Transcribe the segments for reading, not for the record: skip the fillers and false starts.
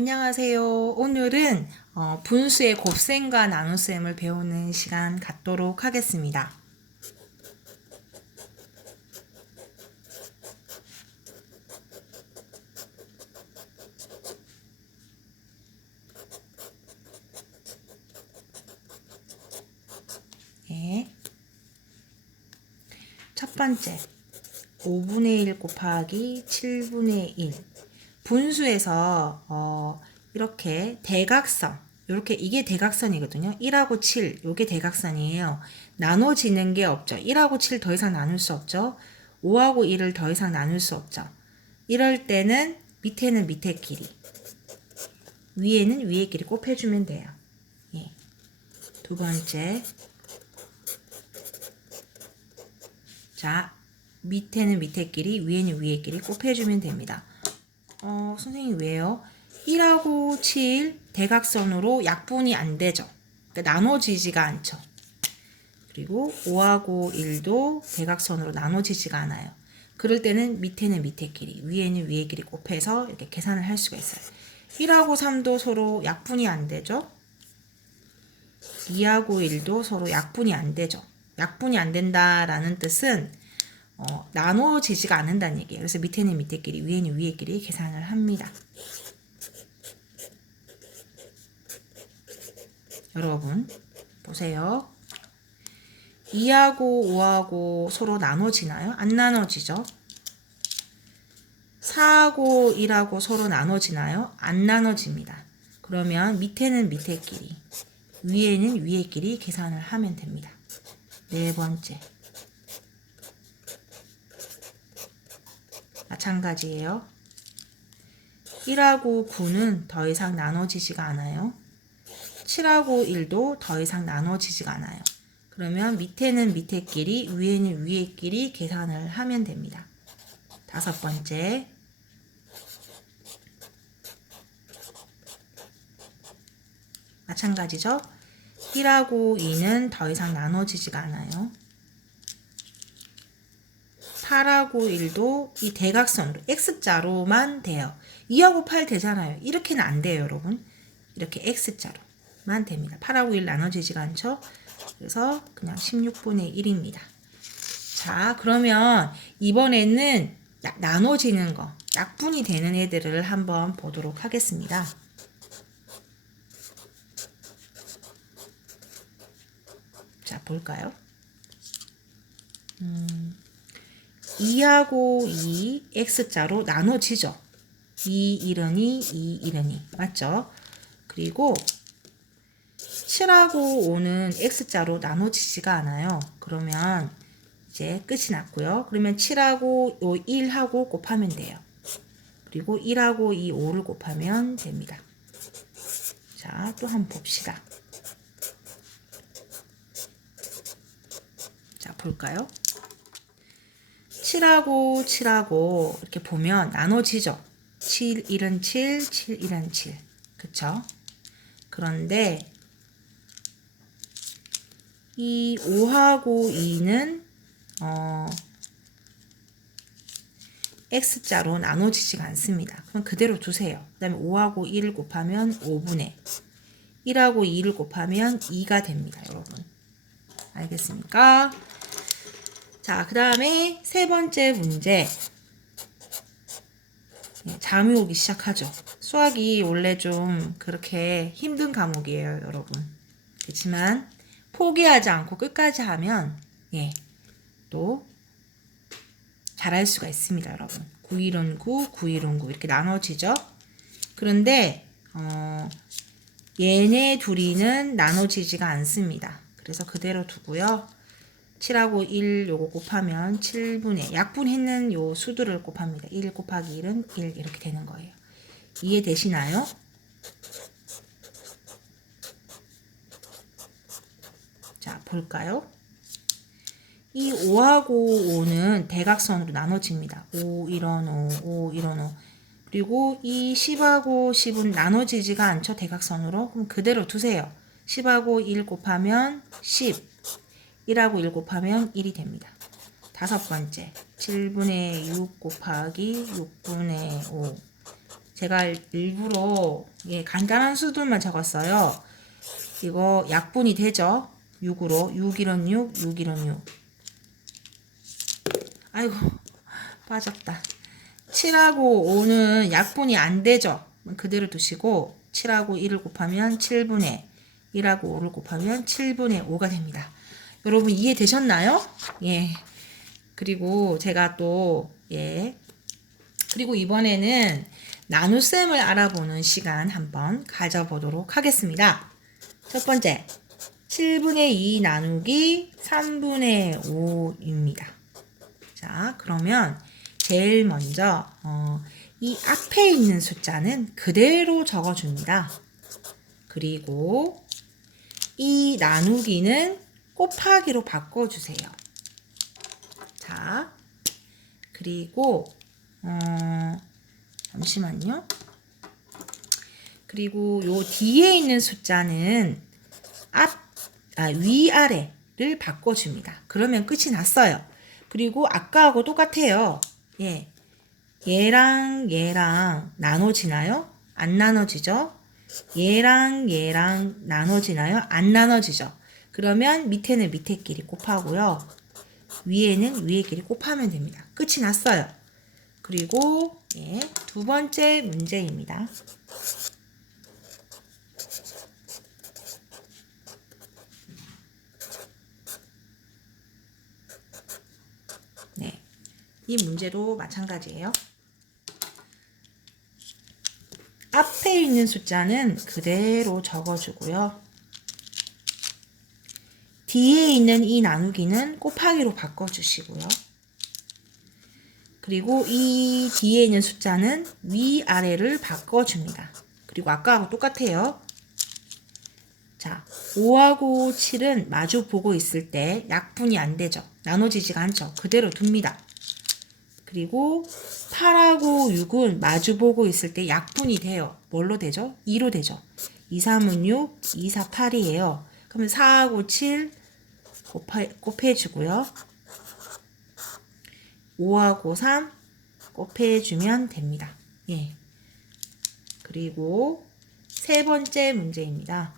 안녕하세요. 오늘은 분수의 곱셈과 나눗셈을 배우는 시간 갖도록 하겠습니다. 네. 첫 번째, 5분의 1 곱하기 7분의 1. 분수에서 이렇게 대각선, 이렇게 이게 대각선이거든요. 1하고 7, 이게 대각선이에요. 나눠지는 게 없죠. 1하고 7 더 이상 나눌 수 없죠. 5하고 1을 더 이상 나눌 수 없죠. 이럴 때는 밑에는 밑에끼리, 위에는 위에끼리 곱해주면 돼요. 예. 두 번째, 자, 밑에는 밑에끼리, 위에는 위에끼리 곱해주면 됩니다. 선생님 왜요? 1하고 7 대각선으로 약분이 안 되죠. 그러니까 나눠지지가 않죠. 그리고 5하고 1도 대각선으로 나눠지지가 않아요. 그럴 때는 밑에는 밑에끼리, 위에는 위에끼리 곱해서 이렇게 계산을 할 수가 있어요. 1하고 3도 서로 약분이 안 되죠. 2하고 1도 서로 약분이 안 되죠. 약분이 안 된다라는 뜻은 나눠지지가 않는다는 얘기예요. 그래서 밑에는 밑에끼리, 위에는 위에끼리 계산을 합니다. 여러분 보세요. 2하고 5하고 서로 나눠지나요? 안 나눠지죠. 4하고 1하고 서로 나눠지나요? 안 나눠집니다. 그러면 밑에는 밑에끼리, 위에는 위에끼리 계산을 하면 됩니다. 네 번째, 마찬가지예요. 1하고 9는 더 이상 나눠지지가 않아요. 7하고 1도 더 이상 나눠지지가 않아요. 그러면 밑에는 밑에끼리, 위에는 위에끼리 계산을 하면 됩니다. 다섯 번째, 마찬가지죠. 1하고 2는 더 이상 나눠지지가 않아요. 8하고 1도 이 대각선으로 X자로만 돼요. 2하고 8 되잖아요. 이렇게는 안 돼요, 여러분. 이렇게 X자로만 됩니다. 8하고 1 나눠지지가 않죠. 그래서 그냥 16분의 1입니다. 자, 그러면 이번에는 나눠지는 거, 약분이 되는 애들을 한번 보도록 하겠습니다. 자, 볼까요? 2하고 2 X자로 나눠지죠. 2, 1은이, 2, 1은이. 맞죠? 그리고 7하고 5는 X자로 나눠지지가 않아요. 그러면 이제 끝이 났고요. 그러면 7하고 1하고 곱하면 돼요. 그리고 1하고 2, 5를 곱하면 됩니다. 자, 또 한번 봅시다. 자, 볼까요? 7하고 7하고 이렇게 보면 나눠지죠. 7, 1은 7, 7, 1은 7. 그쵸? 그런데 이 5하고 2는 X자로 나눠지지가 않습니다. 그럼 그대로 두세요. 그 다음에 5하고 1을 곱하면 5분의 1하고 2를 곱하면 2가 됩니다. 여러분 알겠습니까? 자, 그 다음에 세 번째 문제. 잠이 오기 시작하죠. 수학이 원래 좀 그렇게 힘든 과목이에요, 여러분. 그렇지만 포기하지 않고 끝까지 하면 또 잘할 수가 있습니다, 여러분. 9일은 9, 9일은 9 이렇게 나눠지죠. 그런데 얘네 둘이는 나눠지지가 않습니다. 그래서 그대로 두고요. 7하고 1 요거 곱하면 7분의 약분했는 요 수들을 곱합니다. 1 곱하기 1은 1 이렇게 되는 거예요. 이해되시나요? 자, 볼까요? 이 5하고 5는 대각선으로 나눠집니다. 5, 1원 5, 5, 1원 5. 그리고 이 10하고 10은 나눠지지가 않죠. 대각선으로. 그럼 그대로 두세요. 10하고 1 곱하면 10. 1하고 1 곱하면 1이 됩니다. 다섯 번째, 7분의 6 곱하기 6분의 5. 제가 일부러 간단한 수들만 적었어요. 이거 약분이 되죠? 6으로 6, 1은 6, 6, 1은 6. 아이고 빠졌다. 7하고 5는 약분이 안 되죠? 그대로 두시고 7하고 1을 곱하면 7분의 1하고 5를 곱하면 7분의 5가 됩니다. 여러분 이해되셨나요? 예. 그리고 제가 또 그리고 이번에는 나눗셈을 알아보는 시간 한번 가져보도록 하겠습니다. 첫 번째 7분의 2 나누기 3분의 5입니다. 자, 그러면 제일 먼저 이 앞에 있는 숫자는 그대로 적어줍니다. 그리고 이 나누기는 곱하기로 바꿔주세요. 자, 그리고 잠시만요. 그리고 요 뒤에 있는 숫자는 위아래를 바꿔줍니다. 그러면 끝이 났어요. 그리고 아까하고 똑같아요. 예. 얘랑 얘랑 나눠지나요? 안 나눠지죠? 얘랑 얘랑 나눠지나요? 안 나눠지죠? 그러면 밑에는 밑에끼리 곱하고요. 위에는 위에끼리 곱하면 됩니다. 끝이 났어요. 그리고 두 번째 문제입니다. 네, 이 문제도 마찬가지예요. 앞에 있는 숫자는 그대로 적어주고요. 뒤에 있는 이 나누기는 곱하기로 바꿔주시고요. 그리고 이 뒤에 있는 숫자는 위아래를 바꿔줍니다. 그리고 아까하고 똑같아요. 자, 5하고 7은 마주 보고 있을 때 약분이 안 되죠. 나눠지지가 않죠. 그대로 둡니다. 그리고 8하고 6은 마주 보고 있을 때 약분이 돼요. 뭘로 되죠? 2로 되죠. 2, 3은 6, 2, 4, 8이에요. 그러면 4하고 7 곱해주고요. 5하고 3 곱해주면 됩니다. 예. 그리고 세 번째 문제입니다.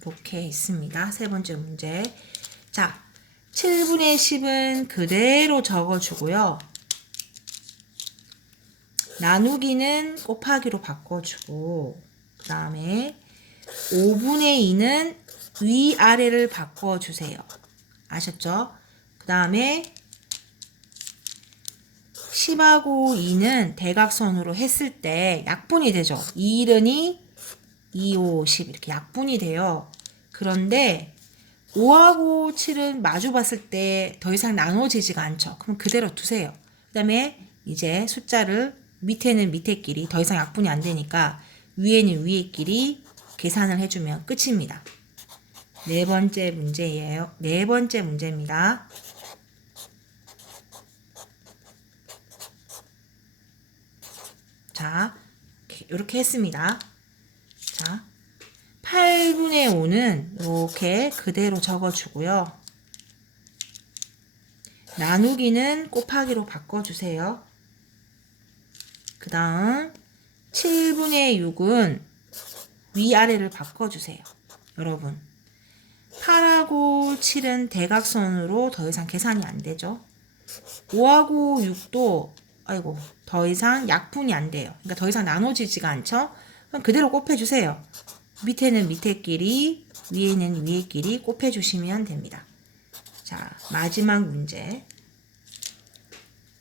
이렇게 있습니다. 세 번째 문제. 자, 7분의 10은 그대로 적어주고요. 나누기는 곱하기로 바꿔주고, 그 다음에 5분의 2는 위아래를 바꿔주세요. 아셨죠? 그 다음에 10하고 2는 대각선으로 했을 때 약분이 되죠. 2, 1은 2, 5, 10 이렇게 약분이 돼요. 그런데 5하고 7은 마주 봤을 때 더 이상 나눠지지가 않죠. 그럼 그대로 두세요. 그 다음에 이제 숫자를 밑에는 밑에끼리 더 이상 약분이 안 되니까 위에는 위에끼리 계산을 해주면 끝입니다. 네 번째 문제예요. 네 번째 문제입니다. 자, 이렇게 했습니다. 자, 8분의 5는 이렇게 그대로 적어주고요. 나누기는 곱하기로 바꿔주세요. 그 다음 7분의 6은 위아래를 바꿔주세요. 여러분 8하고 7은 대각선으로 더 이상 계산이 안 되죠. 5하고 6도 더 이상 약분이 안 돼요. 그러니까 더 이상 나눠지지가 않죠. 그럼 그대로 곱해주세요. 밑에는 밑에끼리 위에는 위에끼리 곱해주시면 됩니다. 자, 마지막 문제.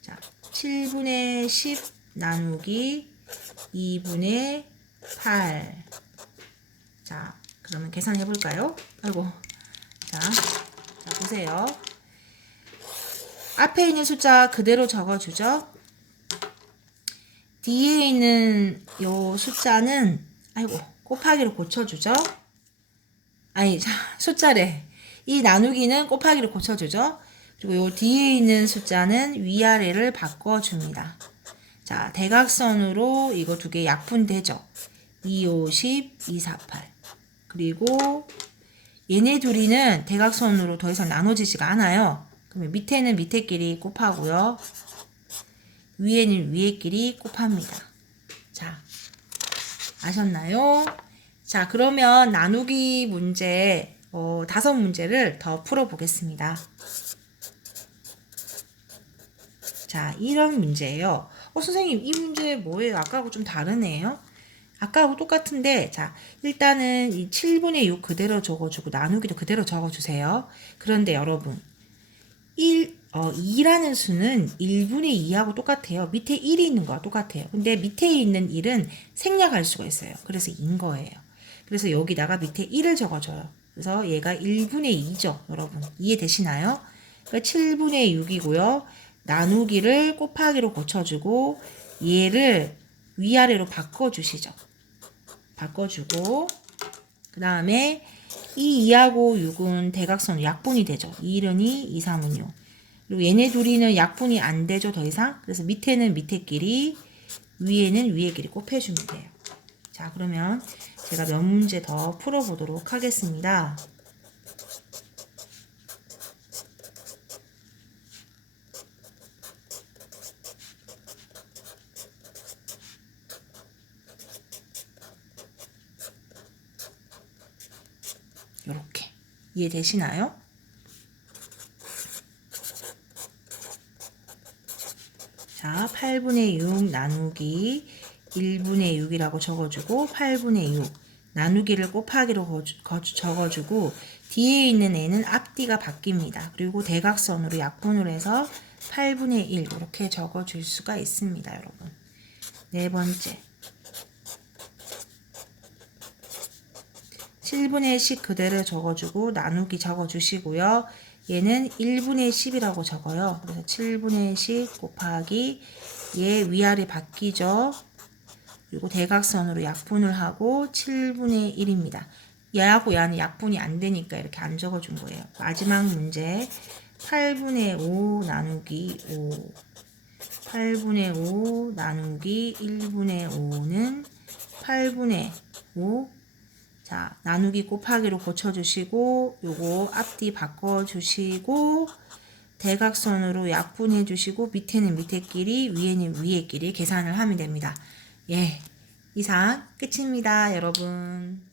자, 7분의 10 나누기 2분의 8. 자, 그러면 계산해 볼까요? 자, 보세요. 앞에 있는 숫자 그대로 적어주죠. 뒤에 있는 요 숫자는 곱하기로 고쳐주죠. 숫자래. 이 나누기는 곱하기로 고쳐주죠. 그리고 요 뒤에 있는 숫자는 위아래를 바꿔줍니다. 자, 대각선으로 이거 두 개 약분되죠. 2, 5, 10, 2, 4, 8. 그리고 얘네 둘이는 대각선으로 더 이상 나눠지지가 않아요. 그러면 밑에는 밑에끼리 곱하고요. 위에는 위에끼리 곱합니다. 자, 아셨나요? 자, 그러면 나누기 문제 5문제를 더 풀어보겠습니다. 자, 이런 문제예요. 선생님, 이 문제 뭐예요? 아까하고 좀 다르네요. 아까하고 똑같은데, 자, 일단은 이 7분의 6 그대로 적어주고 나누기도 그대로 적어주세요. 그런데 여러분, 2라는 수는 1분의 2하고 똑같아요. 밑에 1이 있는 거와 똑같아요. 근데 밑에 있는 1은 생략할 수가 있어요. 그래서 2인 거예요. 그래서 여기다가 밑에 1을 적어줘요. 그래서 얘가 1분의 2죠. 여러분, 이해되시나요? 그러니까 7분의 6이고요. 나누기를 곱하기로 고쳐주고 얘를 위아래로 바꿔주시죠. 바꿔주고 그 다음에 이 2하고 6은 대각선 약분이 되죠. 2는 2, 2, 3은 6. 그리고 얘네 둘이는 약분이 안 되죠. 더 이상. 그래서 밑에는 밑에끼리 위에는 위에끼리 곱해주면 돼요. 자, 그러면 제가 몇 문제 더 풀어보도록 하겠습니다. 요렇게 이해되시나요? 자, 8분의 6 나누기 1분의 6이라고 적어주고 8분의 6 나누기를 곱하기로 적어주고 뒤에 있는 애는 앞뒤가 바뀝니다. 그리고 대각선으로 약분을 해서 8분의 1 이렇게 적어줄 수가 있습니다. 여러분. 네 번째 7분의 10 그대로 적어주고 나누기 적어주시고요. 얘는 1분의 10이라고 적어요. 그래서 7분의 10 곱하기 얘 위아래 바뀌죠. 그리고 대각선으로 약분을 하고 7분의 1입니다. 얘하고 얘는 약분이 안 되니까 이렇게 안 적어준 거예요. 마지막 문제 8분의 5 나누기 5 8분의 5 나누기 1분의 5는 8분의 5 자, 나누기 곱하기로 고쳐주시고 요거 앞뒤 바꿔주시고 대각선으로 약분해주시고 밑에는 밑에끼리 위에는 위에끼리 계산을 하면 됩니다. 예, 이상 끝입니다, 여러분.